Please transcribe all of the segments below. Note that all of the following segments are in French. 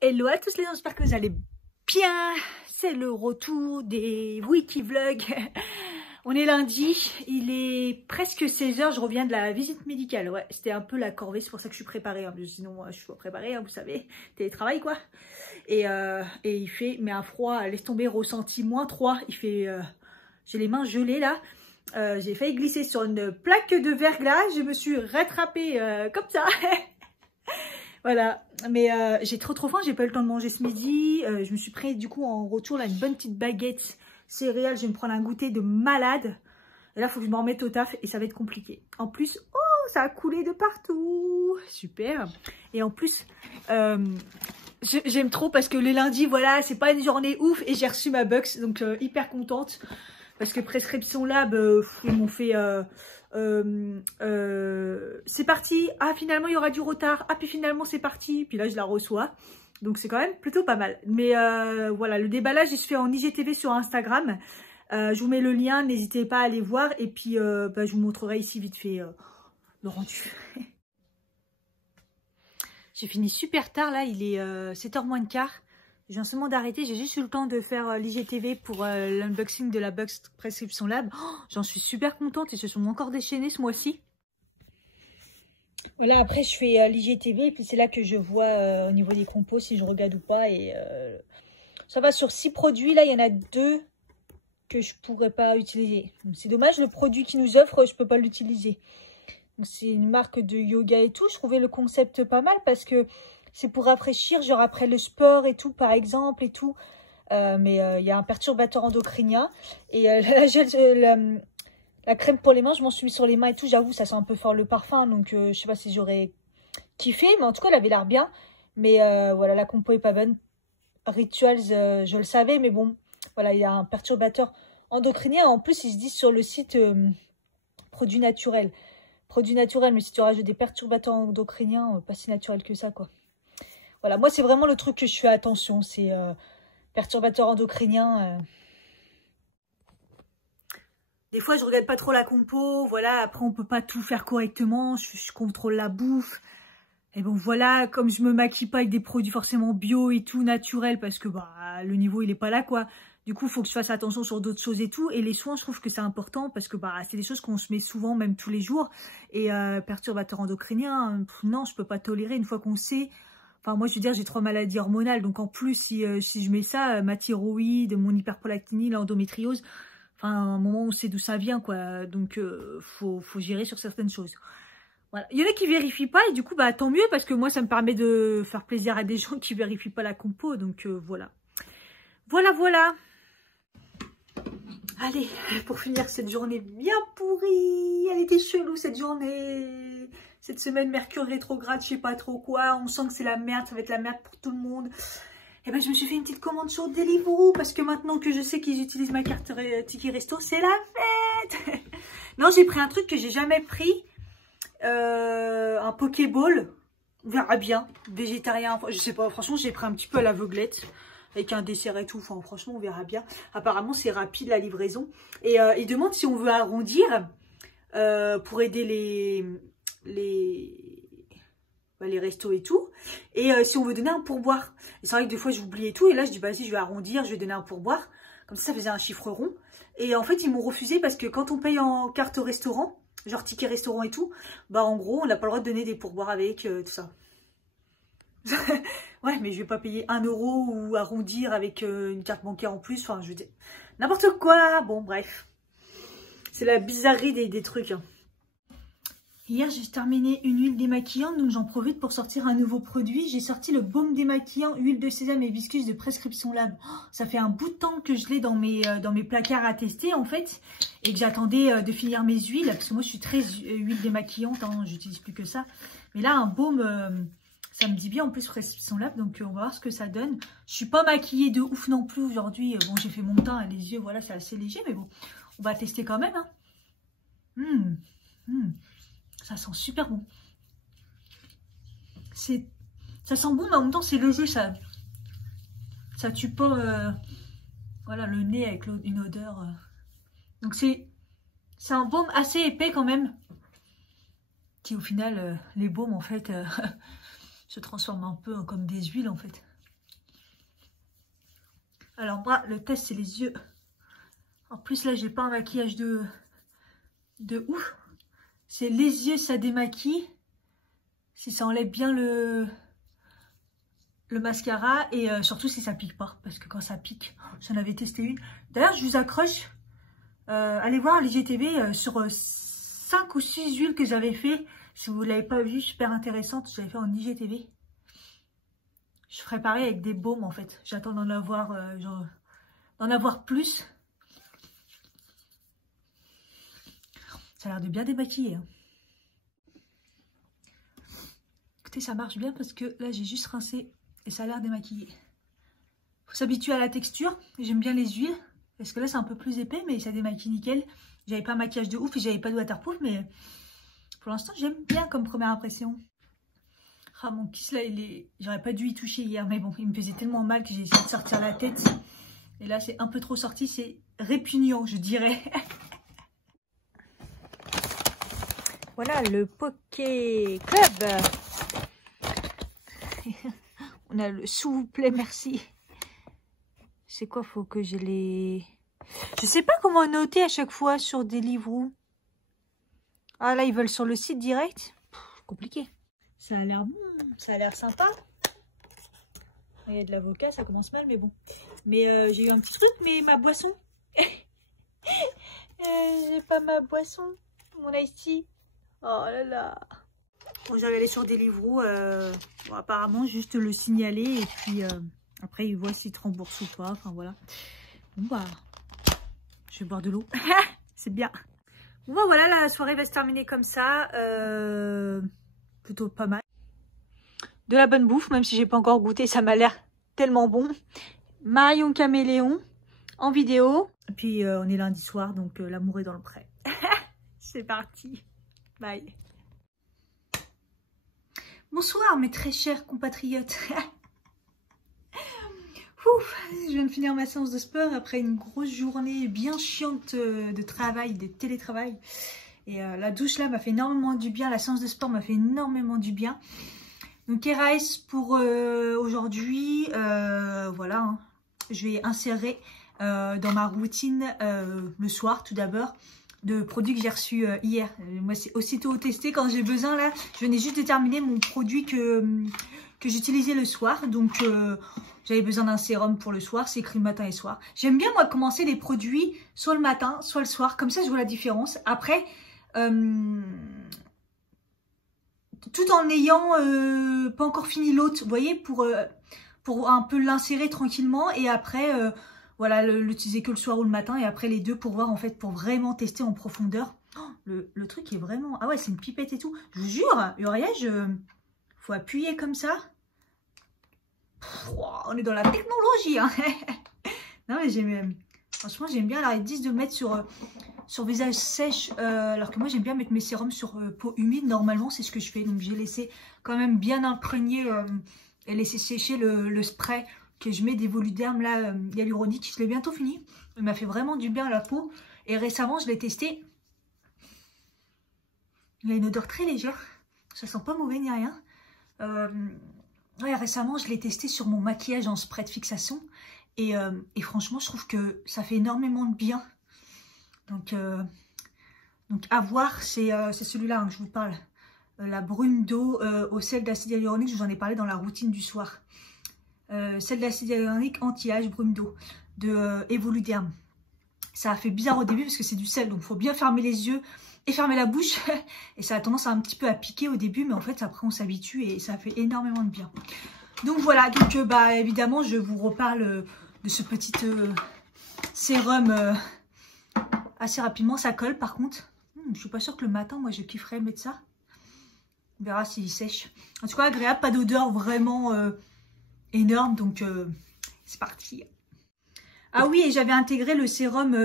Hello à tous les gens, j'espère que vous allez bien. C'est le retour des wiki vlogs. On est lundi, il est presque 16 h, je reviens de la visite médicale. Ouais, c'était un peu la corvée, c'est pour ça que je suis préparée. Hein. Sinon, moi, je suis pas préparée, hein, vous savez, télétravail quoi. Et il fait, mais un froid, laisse tomber, ressenti -3. Il fait, j'ai les mains gelées là. J'ai failli glisser sur une plaque de verglas, je me suis rattrapée comme ça. Voilà, mais j'ai trop faim, j'ai pas eu le temps de manger ce midi. Je me suis pris du coup en retour là une bonne petite baguette céréales. Je vais me prendre un goûter de malade. Et là, il faut que je me remette au taf et ça va être compliqué. En plus, oh, ça a coulé de partout. Super. Et en plus, j'aime trop parce que le lundi, voilà, c'est pas une journée ouf et j'ai reçu ma Bucks. Donc, hyper contente. Parce que Prescription Lab, ils m'ont fait... c'est parti, ah finalement il y aura du retard, ah puis finalement c'est parti, puis là je la reçois, donc c'est quand même plutôt pas mal. Mais voilà, le déballage il se fait en IGTV sur Instagram, je vous mets le lien, n'hésitez pas à aller voir, et puis je vous montrerai ici vite fait le rendu. J'ai fini super tard là, il est 7 h moins le quart. Je viens seulement d'arrêter, j'ai juste eu le temps de faire l'IGTV pour l'unboxing de la Bucks Prescription Lab. Oh, j'en suis super contente, ils se sont encore déchaînés ce mois-ci. Voilà, après je fais l'IGTV et puis c'est là que je vois au niveau des compos si je regarde ou pas. Et ça va sur 6 produits, là il y en a 2 que je pourrais pas utiliser. C'est dommage, le produit qu'ils nous offrent, je peux pas l'utiliser. C'est une marque de yoga et tout, je trouvais le concept pas mal parce que c'est pour rafraîchir, genre après le sport et tout, par exemple, et tout. Mais il y a un perturbateur endocrinien. Et la crème pour les mains, je m'en suis mis sur les mains et tout. J'avoue, ça sent un peu fort le parfum. Donc, je sais pas si j'aurais kiffé. Mais en tout cas, elle avait l'air bien. Mais voilà, la compo est pas bonne. Rituals, je le savais. Mais bon, voilà, il y a un perturbateur endocrinien. En plus, ils se disent sur le site produits naturels. Produits naturels, mais si tu rajoutes des perturbateurs endocriniens, pas si naturel que ça, quoi. Voilà, moi, c'est vraiment le truc que je fais attention. C'est perturbateur endocrinien. Des fois, je regarde pas trop la compo. Voilà, après, on peut pas tout faire correctement. Je contrôle la bouffe. Et bon, voilà, comme je me maquille pas avec des produits forcément bio et tout, naturels, parce que bah le niveau, il est pas là, quoi. Du coup, il faut que je fasse attention sur d'autres choses et tout. Et les soins, je trouve que c'est important parce que bah c'est des choses qu'on se met souvent, même tous les jours. Et perturbateur endocrinien, non, je peux pas tolérer une fois qu'on sait... Enfin, moi, je veux dire, j'ai 3 maladies hormonales. Donc, en plus, si je mets ça, ma thyroïde, mon hyperprolactinie, l'endométriose, enfin, à un moment, on sait d'où ça vient, quoi. Donc, faut gérer sur certaines choses. Voilà. Il y en a qui vérifient pas et du coup, bah, tant mieux parce que moi, ça me permet de faire plaisir à des gens qui vérifient pas la compo. Donc, voilà. Voilà. Allez, pour finir cette journée bien pourrie. Elle était chelou, cette journée. Cette semaine, Mercure rétrograde, je sais pas trop quoi. On sent que c'est la merde, ça va être la merde pour tout le monde. Et ben, je me suis fait une petite commande sur Deliveroo parce que maintenant que je sais qu'ils utilisent ma carte Ticket Resto, c'est la fête. Non, j'ai pris un truc que j'ai jamais pris. Un Pokéball. On verra bien. Végétarien, je sais pas. Franchement, j'ai pris un petit peu à l'aveuglette. Avec un dessert et tout. Enfin, franchement, on verra bien. Apparemment, c'est rapide la livraison. Et il demande si on veut arrondir pour aider les restos et tout, et si on veut donner un pourboire. Et c'est vrai que des fois j'oublie et tout, et là je dis bah si je vais arrondir, je vais donner un pourboire, comme ça faisait un chiffre rond. Et en fait ils m'ont refusé parce que quand on paye en carte restaurant, genre ticket restaurant et tout, bah en gros on n'a pas le droit de donner des pourboires avec tout ça. Ouais, mais je vais pas payer 1 € ou arrondir avec une carte bancaire en plus, enfin je veux dire n'importe quoi. Bon bref, c'est la bizarrerie des trucs, hein. Hier, j'ai terminé une huile démaquillante, donc j'en profite pour sortir un nouveau produit. J'ai sorti le baume démaquillant, huile de sésame et hibiscus de Prescription Lab. Oh, ça fait un bout de temps que je l'ai dans mes placards à tester, en fait. Et que j'attendais de finir mes huiles, parce que moi, je suis très huile démaquillante, hein, j'utilise plus que ça. Mais là, un baume, ça me dit bien, en plus, Prescription Lab, donc on va voir ce que ça donne. Je suis pas maquillée de ouf non plus aujourd'hui. Bon, j'ai fait mon teint, les yeux, voilà, c'est assez léger, mais bon, on va tester quand même, hein. Ça sent super bon. Ça sent bon, mais en même temps, c'est léger. Ça tue pas voilà, le nez avec une odeur. Donc, c'est un baume assez épais quand même. Qui, au final, les baumes, en fait, se transforment un peu comme des huiles, en fait. Alors moi, le test, c'est les yeux. En plus, là, j'ai pas un maquillage de ouf. C'est les yeux, ça démaquille. Si ça enlève bien le mascara et surtout si ça pique pas. Parce que quand ça pique, j'en avais testé une. D'ailleurs, je vous accroche. Allez voir l'IGTV sur 5 ou 6 huiles que j'avais fait. Si vous ne l'avez pas vu, super intéressante. J'avais fait en IGTV. Je ferai pareil avec des baumes en fait. J'attends d'en avoir, plus. Ça a l'air de bien démaquiller. Hein. Écoutez, ça marche bien parce que là j'ai juste rincé et ça a l'air démaquillé. Faut s'habituer à la texture. J'aime bien les huiles. Parce que là c'est un peu plus épais mais ça démaquille nickel. J'avais pas un maquillage de ouf et j'avais pas de waterproof mais pour l'instant j'aime bien comme première impression. Ah mon kiss là j'aurais pas dû y toucher hier mais bon il me faisait tellement mal que j'ai essayé de sortir la tête. Et là c'est un peu trop sorti, c'est répugnant je dirais. Voilà le Poké Club. On a le s'il vous plaît merci. C'est quoi, faut que je les... Je sais pas comment noter à chaque fois sur des livres. Ah là, ils veulent sur le site direct. Compliqué. Ça a l'air bon, ça a l'air sympa. Il y a de l'avocat, ça commence mal, mais bon. Mais j'ai eu un petit truc, mais ma boisson. J'ai pas ma boisson, mon iced tea. Oh là là. Bon, j'avais allé sur Deliveroo. Bon, apparemment, juste le signaler et puis... Après, ils voient s'ils te remboursent ou pas. Enfin, voilà. Bon, bah, je vais boire de l'eau. C'est bien. Bon, bah, voilà, la soirée va se terminer comme ça. Plutôt pas mal. De la bonne bouffe, même si j'ai pas encore goûté. Ça m'a l'air tellement bon. Marion Caméléon en vidéo. Et puis, on est lundi soir, donc l'amour est dans le pré. C'est parti. Bye. Bonsoir, mes très chers compatriotes. Ouf, je viens de finir ma séance de sport après une grosse journée bien chiante de travail, de télétravail. Et la douche là m'a fait énormément du bien, la séance de sport m'a fait énormément du bien. Donc RAS pour aujourd'hui, voilà, hein. Je vais insérer dans ma routine le soir tout d'abord de produits que j'ai reçus hier. Moi c'est aussitôt testé quand j'ai besoin là, je venais juste de terminer mon produit que j'utilisais le soir. Donc j'avais besoin d'un sérum pour le soir, c'est écrit matin et soir. J'aime bien moi commencer les produits soit le matin, soit le soir, comme ça je vois la différence. Après, tout en n'ayant pas encore fini l'autre, vous voyez, pour un peu l'insérer tranquillement et après, voilà, l'utiliser que le soir ou le matin et après les deux pour voir en fait, pour vraiment tester en profondeur. Oh, le truc est vraiment... Ah ouais, c'est une pipette et tout. Je vous jure, l'oreillage, faut appuyer comme ça. On est dans la technologie, hein. Non mais j'aime, franchement j'aime bien. Alors ils disent de le mettre sur visage sèche, alors que moi j'aime bien mettre mes sérums sur peau humide. Normalement c'est ce que je fais, donc j'ai laissé quand même bien imprégner et laisser sécher le spray que je mets d'Evoluderm là, hyaluronique. Je l'ai bientôt fini, il m'a fait vraiment du bien à la peau et récemment je l'ai testé. Il a une odeur très légère, ça sent pas mauvais ni rien. Ouais, récemment, je l'ai testé sur mon maquillage en spray de fixation. Et franchement, je trouve que ça fait énormément de bien. Donc à voir, c'est celui-là que je vous parle. La brume d'eau au sel d'acide hyaluronique. Je vous en ai parlé dans la routine du soir. Sel d'acide hyaluronique anti-âge brume d'eau de Evoluderm. Ça a fait bizarre au début parce que c'est du sel. Donc, il faut bien fermer les yeux et fermer la bouche. Et ça a tendance à un petit peu à piquer au début. Mais en fait, après, on s'habitue et ça fait énormément de bien. Donc, voilà. Donc, bah, évidemment, je vous reparle de ce petit sérum assez rapidement. Ça colle, par contre. Je suis pas sûre que le matin, moi, je kifferais mettre ça. On verra s'il sèche. En tout cas, agréable. Pas d'odeur vraiment énorme. Donc, c'est parti. Ah oui, et j'avais intégré le sérum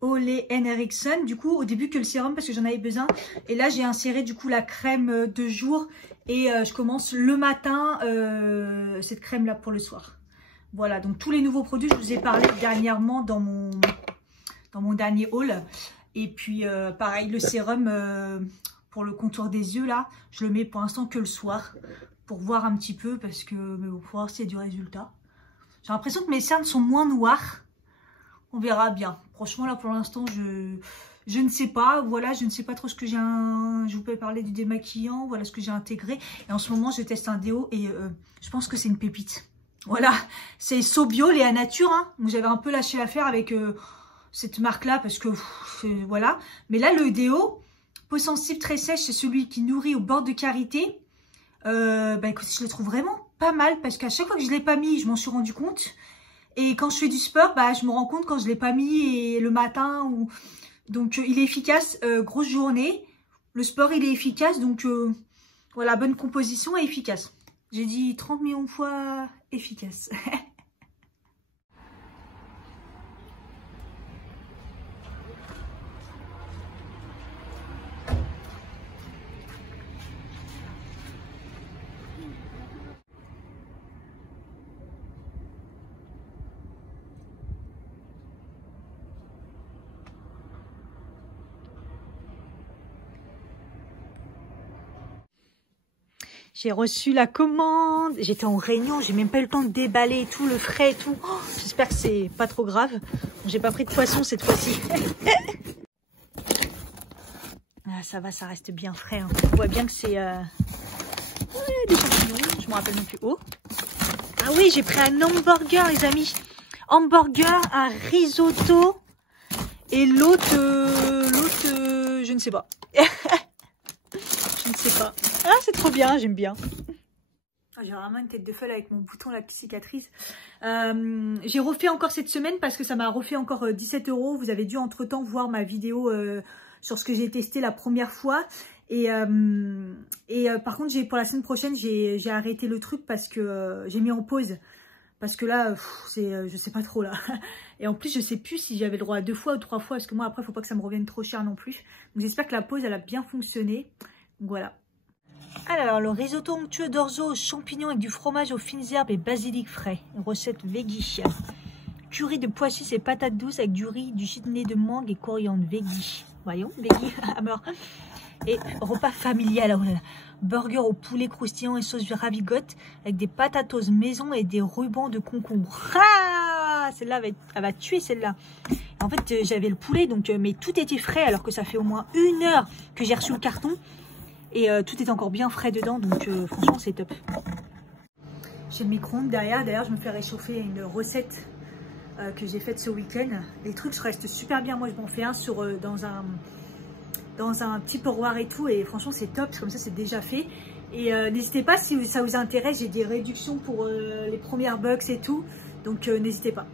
Ole Henriksen, du coup, au début que le sérum, parce que j'en avais besoin. Et là, j'ai inséré, du coup, la crème de jour. Et je commence le matin, cette crème-là pour le soir. Voilà, donc tous les nouveaux produits, je vous ai parlé dernièrement dans mon dernier haul. Et puis, pareil, le sérum pour le contour des yeux, là, je le mets pour l'instant que le soir. Pour voir un petit peu, parce que, mais bon, faut voir s'il y a du résultat. J'ai l'impression que mes cernes sont moins noires. On verra bien. Franchement, là, pour l'instant, je ne sais pas. Voilà, je ne sais pas trop ce que j'ai... Je vous peux parler du démaquillant. Voilà ce que j'ai intégré. Et en ce moment, je teste un déo et je pense que c'est une pépite. Voilà, c'est Sobio, Léa Nature. Hein. J'avais un peu lâché l'affaire avec cette marque-là parce que... voilà. Mais là, le déo, peau sensible très sèche, c'est celui qui nourrit au bord de karité. Bah écoute, je le trouve vraiment pas mal parce qu'à chaque fois que je ne l'ai pas mis, je m'en suis rendu compte. Et quand je fais du sport, bah, je me rends compte quand je ne l'ai pas mis et le matin. Ou... Donc, il est efficace. Grosse journée. Le sport, il est efficace. Donc, voilà, bonne composition et efficace. J'ai dit 30 millions de fois efficace. J'ai reçu la commande. J'étais en réunion, j'ai même pas eu le temps de déballer et tout, le frais et tout. Oh, j'espère que c'est pas trop grave. Bon, j'ai pas pris de poisson cette fois-ci. Ah, ça va, ça reste bien frais. Hein. On voit bien que c'est des champignons. Je me rappelle même plus. Oh. Ah oui, j'ai pris un hamburger, les amis. Hamburger, un risotto. Et l'autre, je ne sais pas. Je ne sais pas. Ah, c'est trop bien, j'aime bien. J'ai vraiment une tête de folle avec mon bouton, la cicatrice. J'ai refait encore cette semaine parce que ça m'a refait encore 17 €. Vous avez dû entre-temps voir ma vidéo sur ce que j'ai testé la première fois. Et par contre, pour la semaine prochaine, j'ai arrêté le truc parce que j'ai mis en pause. Parce que là, je sais pas trop là. Et en plus, je sais plus si j'avais le droit à 2 fois ou 3 fois. Parce que moi, après, il faut pas que ça me revienne trop cher non plus. Donc j'espère que la pause, elle a bien fonctionné. Donc voilà. Alors, le risotto onctueux d'orzo aux champignons avec du fromage aux fines herbes et basilic frais. Une recette veggie. Curry de pois chiches et patates douces avec du riz, du chutney de mangue et coriandre. Veggie. Voyons, veggie à mort. Et repas familial. Alors, burger au poulet croustillant et sauce ravigote avec des patatos maison et des rubans de concombre. Ah, celle-là, elle va tuer celle-là. En fait, j'avais le poulet, donc, mais tout était frais alors que ça fait au moins 1 heure que j'ai reçu le carton. Et tout est encore bien frais dedans, donc franchement, c'est top. J'ai le micro-ondes derrière. D'ailleurs, je me fais réchauffer une recette que j'ai faite ce week-end. Les trucs restent super bien. Moi, je m'en fais un dans un petit pourroir et tout. Et franchement, c'est top. Comme ça, c'est déjà fait. Et n'hésitez pas, si ça vous intéresse, j'ai des réductions pour les premières box et tout. Donc, n'hésitez pas.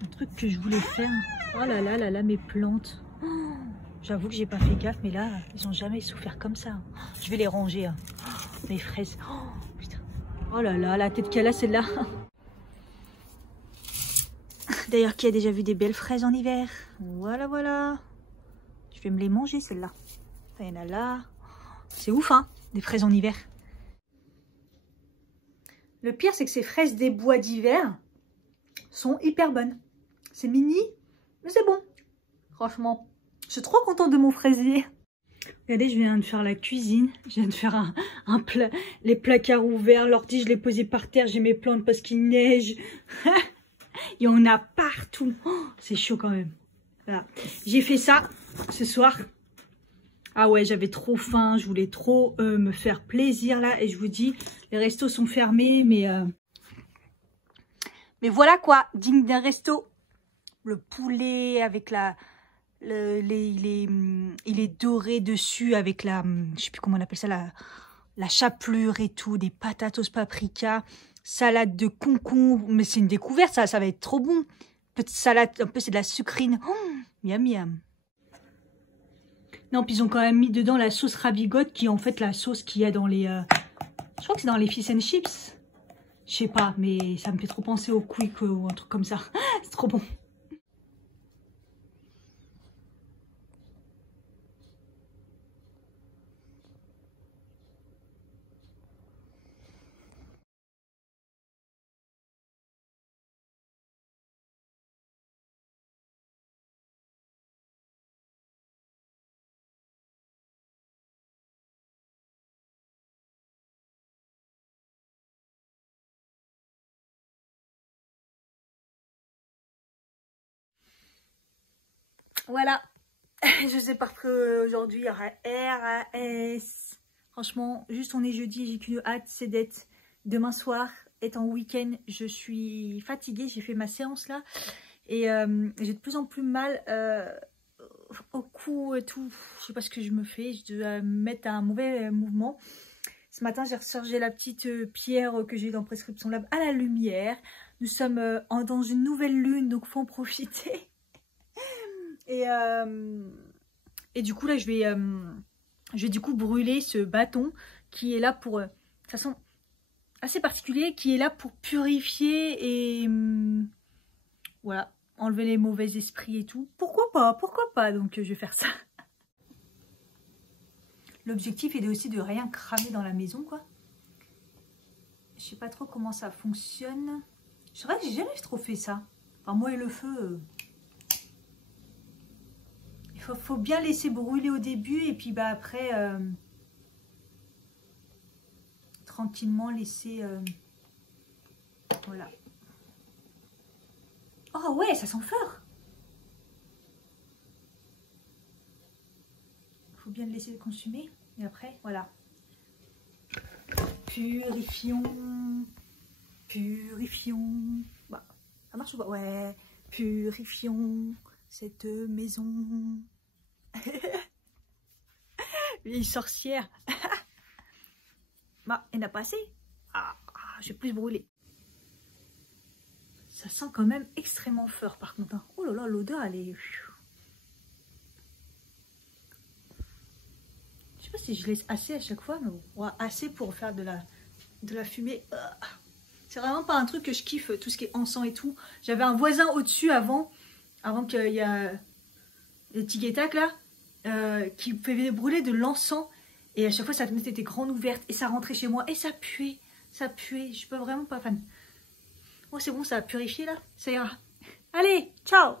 Un truc que je voulais faire. Oh là là là là, mes plantes. Oh, j'avoue que j'ai pas fait gaffe, mais là, ils ont jamais souffert comme ça. Je vais les ranger. Hein. Oh, mes fraises. Oh, putain. Oh là là, la tête qu'elle a, celle-là. D'ailleurs, qui a déjà vu des belles fraises en hiver? Voilà, voilà. Je vais me les manger, celles-là. Il y en a là. C'est ouf, hein, des fraises en hiver. Le pire, c'est que ces fraises des bois d'hiver sont hyper bonnes. C'est mini, mais c'est bon. Franchement, je suis trop contente de mon fraisier. Regardez, je viens de faire la cuisine. Je viens de faire un plat. Les placards ouverts. L'ordi, je l'ai posé par terre. J'ai mes plantes parce qu'il neige. Il y en a partout. Oh, c'est chaud quand même. Voilà. J'ai fait ça ce soir. Ah ouais, j'avais trop faim. Je voulais trop me faire plaisir là. Et je vous dis, les restos sont fermés. Mais voilà quoi, digne d'un resto. Le poulet avec il est doré dessus avec je sais plus comment on appelle ça, la chapelure et tout, des patates au paprika, salade de concombre, mais c'est une découverte, ça va être trop bon. Petite salade, un peu c'est de la sucrine, oh, miam miam. Non, puis ils ont quand même mis dedans la sauce ravigote qui est en fait la sauce qu'il y a dans les, je crois que c'est dans les fish and chips. Je sais pas, mais ça me fait trop penser au Quick ou un truc comme ça. C'est trop bon. Voilà. Je sais pas qu'aujourd'hui, RAS. Franchement, juste on est jeudi, j'ai qu'une hâte, c'est d'être demain soir, être en week-end. Je suis fatiguée, j'ai fait ma séance là. Et j'ai de plus en plus mal au cou et tout. Je sais pas ce que je me fais, je dois mettre un mauvais mouvement. Ce matin, j'ai rechargé la petite pierre que j'ai dans Prescription Lab à la lumière. Nous sommes dans une nouvelle lune, donc faut en profiter. Et du coup, là, je vais du coup brûler ce bâton qui est là pour... de toute façon, assez particulier, qui est là pour purifier et... voilà, enlever les mauvais esprits et tout. Pourquoi pas, donc je vais faire ça. L'objectif est aussi de rien cramer dans la maison, quoi. Je sais pas trop comment ça fonctionne. C'est vrai que j'ai jamais trop fait ça. Enfin, moi et le feu... Il faut bien laisser brûler au début et puis bah après... tranquillement laisser... voilà. Oh ouais, ça sent fort. Faut bien le laisser consumer. Et après, voilà. Purifions. Purifions. Bah, ça marche ou pas? Ouais. Purifions cette maison. Vieille sorcière. Bah, il n'y en a pas assez. Je vais plus brûler. Ça sent quand même extrêmement fort par contre. Oh là là, l'odeur elle est... Je sais pas si je laisse assez à chaque fois, mais bon, assez pour faire de la fumée. C'est vraiment pas un truc que je kiffe, tout ce qui est encens et tout. J'avais un voisin au-dessus avant qu'il y a les tic-et-tac là, qui faisait brûler de l'encens. Et à chaque fois, sa fenêtre était grande ouverte et ça rentrait chez moi et ça puait. Ça puait. Je suis pas vraiment pas fan. Oh, c'est bon, ça a purifié là. Ça ira. Allez, ciao!